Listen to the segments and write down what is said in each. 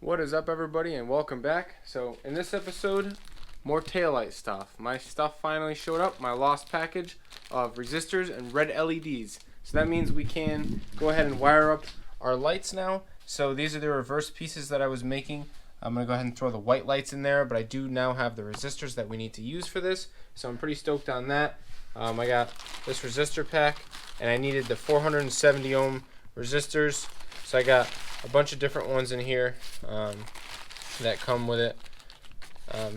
What is up, everybody, and welcome back. So in this episode, more taillight stuff. My stuff finally showed up, my lost package of resistors and red LEDs. So that means we can go ahead and wire up our lights now. So these are the reverse pieces that I was making. I'm going to go ahead and throw the white lights in there, but I do now have the resistors that we need to use for this. So I'm pretty stoked on that. I got this resistor pack, and I needed the 470 ohm resistors. So I got a bunch of different ones in here that come with it.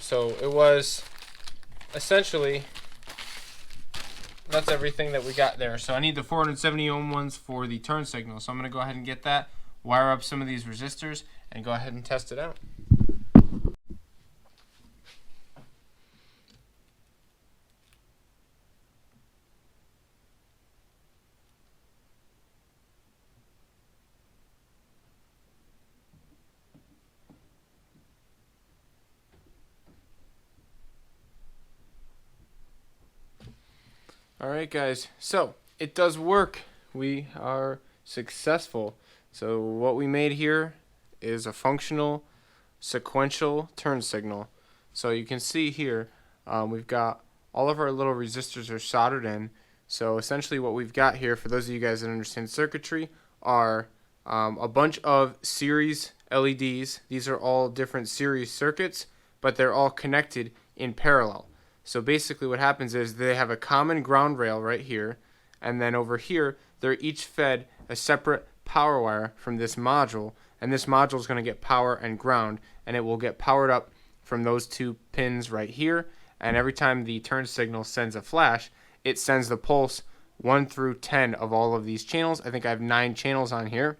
So it was essentially, that's everything that we got there. So I need the 470 ohm ones for the turn signal. So I'm going to go ahead and get that, wire up some of these resistors, and go ahead and test it out. Alright guys, so it does work. We are successful. So what we made here is a functional sequential turn signal. So you can see here we've got all of our little resistors are soldered in. So essentially what we've got here, for those of you guys that understand circuitry, are a bunch of series LEDs. These are all different series circuits, but they're all connected in parallel. So basically what happens is they have a common ground rail right here, and then over here they're each fed a separate power wire from this module, and this module is going to get power and ground, and it will get powered up from those two pins right here. And every time the turn signal sends a flash, it sends the pulse 1 through 10 of all of these channels. I think I have 9 channels on here,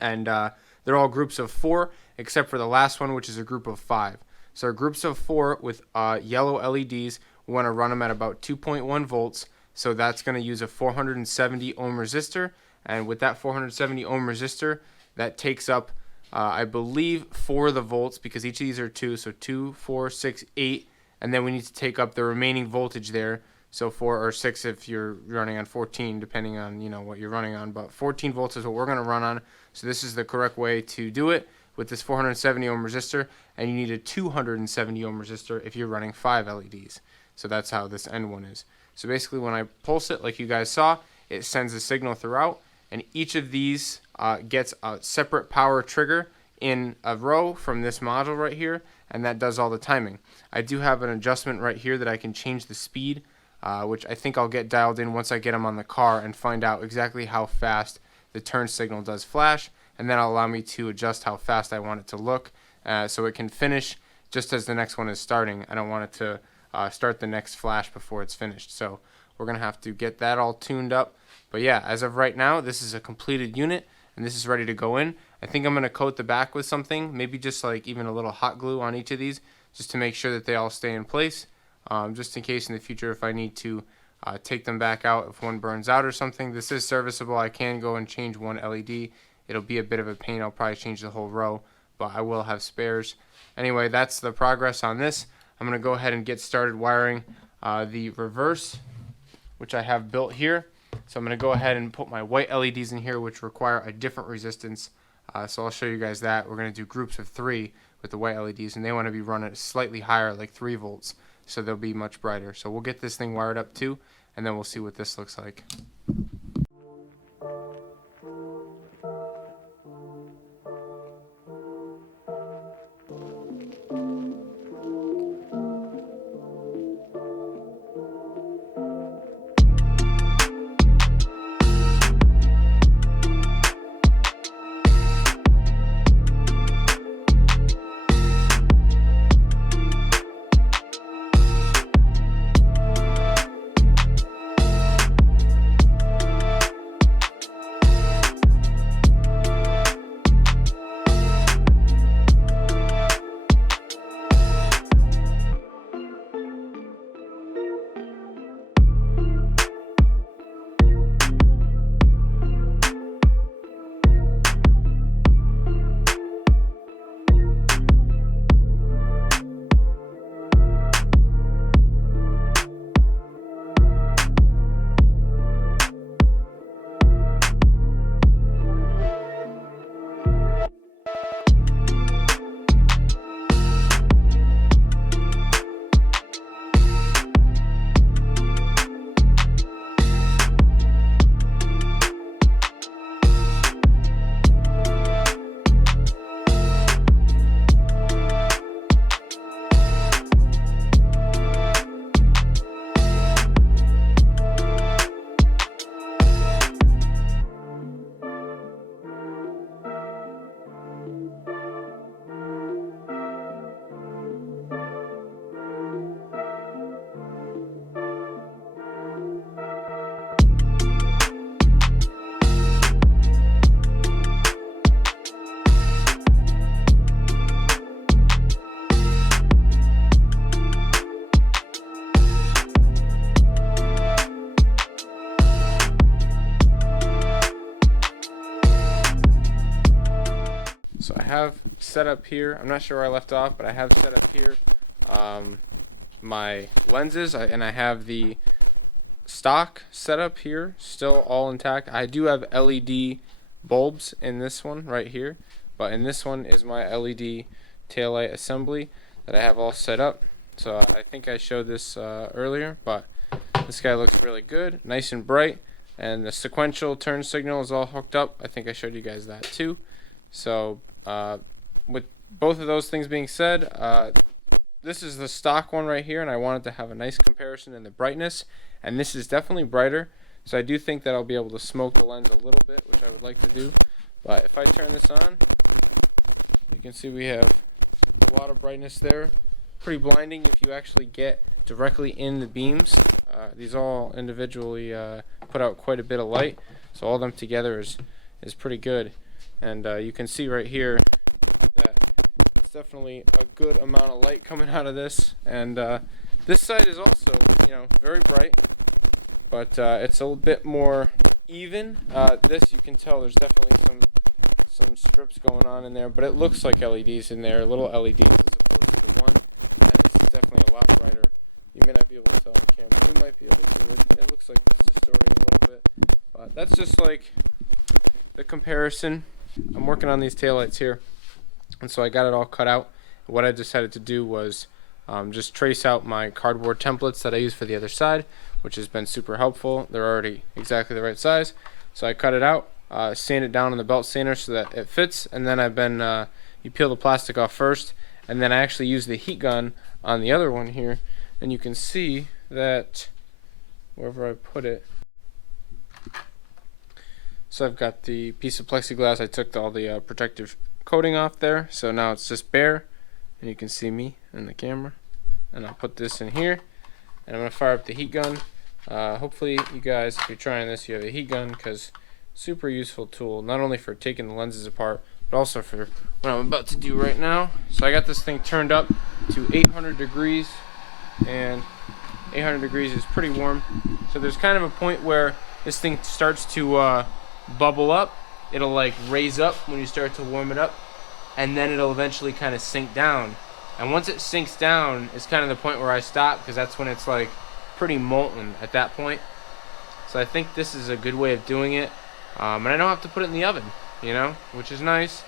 and they're all groups of 4 except for the last one, which is a group of 5. So our groups of 4 with yellow LEDs, we want to run them at about 2.1 volts. So that's going to use a 470 ohm resistor. And with that 470 ohm resistor, that takes up, I believe, 4 of the volts, because each of these are 2. So 2, 4, 6, 8. And then we need to take up the remaining voltage there. So 4 or 6 if you're running on 14, depending on what you're running on. But 14 volts is what we're going to run on. So this is the correct way to do it with this 470 ohm resistor, and you need a 270 ohm resistor if you're running 5 LEDs. So that's how this end one is. So basically when I pulse it, like you guys saw, it sends a signal throughout, and each of these gets a separate power trigger in a row from this module right here, and that does all the timing. I do have an adjustment right here that I can change the speed, which I think I'll get dialed in once I get them on the car and find out exactly how fast the turn signal does flash, and that'll allow me to adjust how fast I want it to look, so it can finish just as the next one is starting. I don't want it to start the next flash before it's finished. So we're going to have to get that all tuned up. But yeah, as of right now, this is a completed unit, and this is ready to go in. I think I'm going to coat the back with something, maybe just like even a little hot glue on each of these, just to make sure that they all stay in place, just in case in the future if I need to take them back out if one burns out or something. This is serviceable. I can go and change one LED. It'll be a bit of a pain. I'll probably change the whole row, but I will have spares. Anyway, that's the progress on this. I'm going to go ahead and get started wiring the reverse, which I have built here. So I'm going to go ahead and put my white LEDs in here, which require a different resistance. So I'll show you guys that. We're going to do groups of 3 with the white LEDs, and they want to be run at slightly higher, like 3 volts, so they'll be much brighter. So we'll get this thing wired up too, and then we'll see what this looks like. So I have set up here, I'm not sure where I left off, but I have set up here my lenses, and I have the stock setup here still all intact. I do have LED bulbs in this one right here, but in this one is my LED taillight assembly that I have all set up. So I think I showed this earlier, but this guy looks really good, nice and bright, and the sequential turn signal is all hooked up. I think I showed you guys that too. So with both of those things being said, this is the stock one right here, and I wanted to have a nice comparison in the brightness, and this is definitely brighter, so I do think that I'll be able to smoke the lens a little bit, which I would like to do. But if I turn this on, you can see we have a lot of brightness there. Pretty blinding if you actually get directly in the beams. These all individually put out quite a bit of light, so all of them together is pretty good. And you can see right here that it's definitely a good amount of light coming out of this. And this side is also, very bright, but it's a little bit more even. This, you can tell there's definitely some strips going on in there, but it looks like LEDs in there, little LEDs as opposed to the one. And this is definitely a lot brighter. You may not be able to tell on camera. We might be able to. It looks like it's distorting a little bit, but that's just like the comparison. I'm working on these taillights here, and so I got it all cut out. What I decided to do was just trace out my cardboard templates that I use for the other side, which has been super helpful. They're already exactly the right size, so I cut it out, sand it down on the belt sander so that it fits, and then you peel the plastic off first, and then I actually use the heat gun on the other one here, and you can see that wherever I put it. So I've got the piece of plexiglass. I took all the protective coating off there, so now it's just bare, and you can see me in the camera. And I'll put this in here, and I'm going to fire up the heat gun. Hopefully you guys, if you're trying this, you have a heat gun, because super useful tool, not only for taking the lenses apart, but also for what I'm about to do right now. So I got this thing turned up to 800 degrees, and 800 degrees is pretty warm. So there's kind of a point where this thing starts to bubble up. It'll like raise up when you start to warm it up, and then it'll eventually kind of sink down. And once it sinks down, it's kind of the point where I stop, because that's when it's like pretty molten at that point. So I think this is a good way of doing it, and I don't have to put it in the oven, which is nice.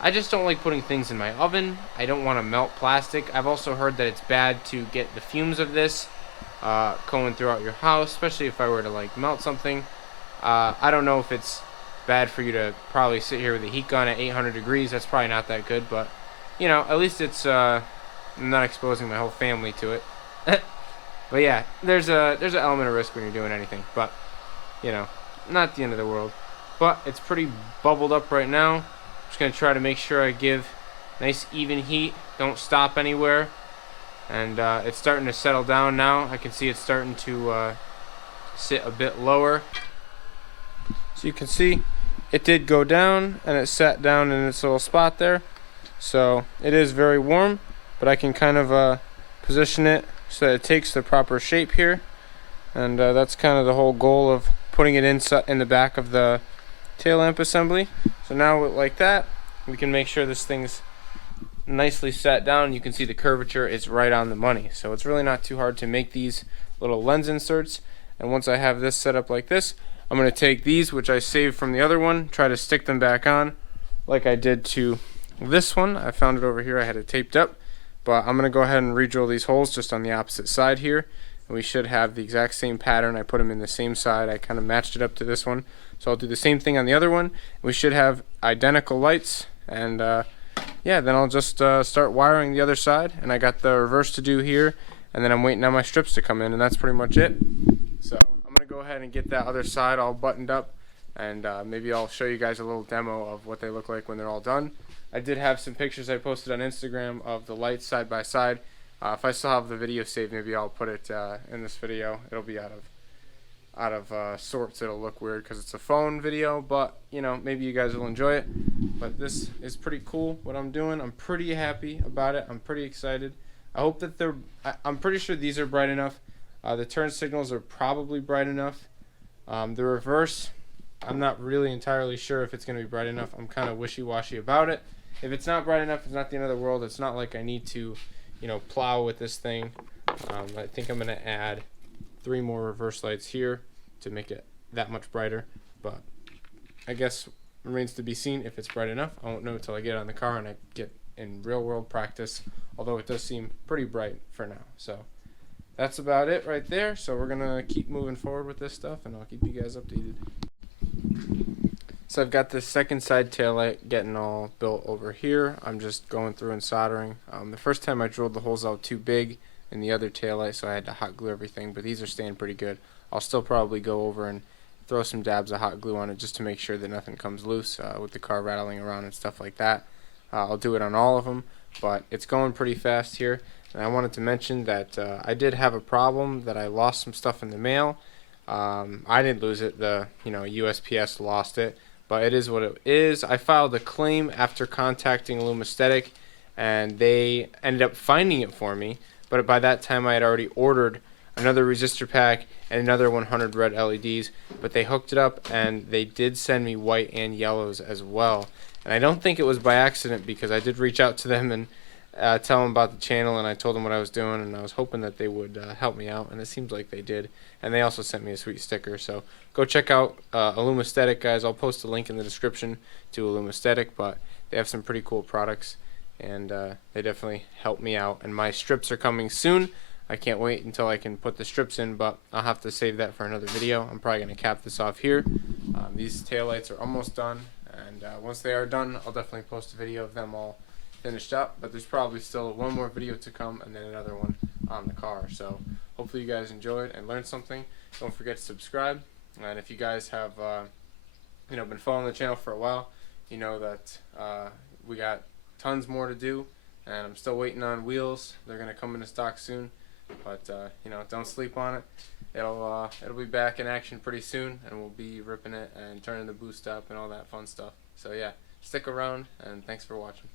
I just don't like putting things in my oven. I don't want to melt plastic. I've also heard that it's bad to get the fumes of this going throughout your house, especially if I were to like melt something. I don't know if it's bad for you to probably sit here with a heat gun at 800 degrees. That's probably not that good, but at least it's I'm not exposing my whole family to it. But yeah, there's an element of risk when you're doing anything, but not the end of the world. But it's pretty bubbled up right now. Just gonna try to make sure I give nice even heat, don't stop anywhere. And it's starting to settle down now. I can see it's starting to sit a bit lower. So you can see it did go down, and it sat down in its little spot there. So it is very warm, but I can kind of position it so that it takes the proper shape here. And that's kind of the whole goal of putting it in the back of the tail lamp assembly. So now like that, we can make sure this thing's nicely sat down. You can see the curvature is right on the money. So it's really not too hard to make these little lens inserts. And once I have this set up like this, I'm going to take these, which I saved from the other one, try to stick them back on like I did to this one. I found it over here. I had it taped up. But I'm going to go ahead and re-drill these holes just on the opposite side here. And we should have the exact same pattern. I put them in the same side. I kind of matched it up to this one. So I'll do the same thing on the other one. We should have identical lights. And yeah, then I'll just start wiring the other side. And I got the reverse to do here. And then I'm waiting on my strips to come in. And that's pretty much it. So I'm going to go ahead and get that other side all buttoned up. And maybe I'll show you guys a little demo of what they look like when they're all done. I did have some pictures I posted on Instagram of the lights side by side. If I still have the video saved, maybe I'll put it in this video. It'll be out of sorts. It'll look weird because it's a phone video, but maybe you guys will enjoy it. But this is pretty cool what I'm doing. I'm pretty happy about it. I'm pretty excited. I hope that I'm pretty sure these are bright enough. The turn signals are probably bright enough. The reverse, I'm not really entirely sure if it's going to be bright enough. I'm kind of wishy-washy about it. if it's not bright enough, it's not the end of the world. It's not like I need to, you know, plow with this thing. I think I'm gonna add 3 more reverse lights here to make it that much brighter, but I guess remains to be seen if it's bright enough. I won't know until I get on the car and I get in real world practice, although it does seem pretty bright for now. So that's about it right there. So we're gonna keep moving forward with this stuff, and I'll keep you guys updated. So I've got this second side tail light getting all built over here. I'm just going through and soldering. The first time I drilled the holes out too big in the other tail light, so I had to hot glue everything, but these are staying pretty good. I'll still probably go over and throw some dabs of hot glue on it just to make sure that nothing comes loose with the car rattling around and stuff like that. I'll do it on all of them, but it's going pretty fast here. And I wanted to mention that I did have a problem that I lost some stuff in the mail. I didn't lose it, the USPS lost it, but it is what it is. I filed a claim after contacting illumaesthetic, and they ended up finding it for me, but by that time I had already ordered another resistor pack and another 100 red LEDs, but they hooked it up and they did send me white and yellows as well. And I don't think it was by accident, because I did reach out to them and tell them about the channel, and I told them what I was doing, and I was hoping that they would help me out, and it seems like they did. And they also sent me a sweet sticker, so go check out illumaesthetic, guys. I'll post a link in the description to illumaesthetic, but they have some pretty cool products, and they definitely helped me out. And my strips are coming soon. I can't wait until I can put the strips in, but I'll have to save that for another video. I'm probably going to cap this off here. These taillights are almost done, and once they are done, I'll definitely post a video of them all finished up, but there's probably still one more video to come, and then another one on the car. So hopefully you guys enjoyed and learned something. Don't forget to subscribe, and if you guys have been following the channel for a while, you know that we got tons more to do, and I'm still waiting on wheels. They're gonna come into stock soon, but don't sleep on it. It'll be back in action pretty soon, and we'll be ripping it and turning the boost up and all that fun stuff. So yeah, stick around, and thanks for watching.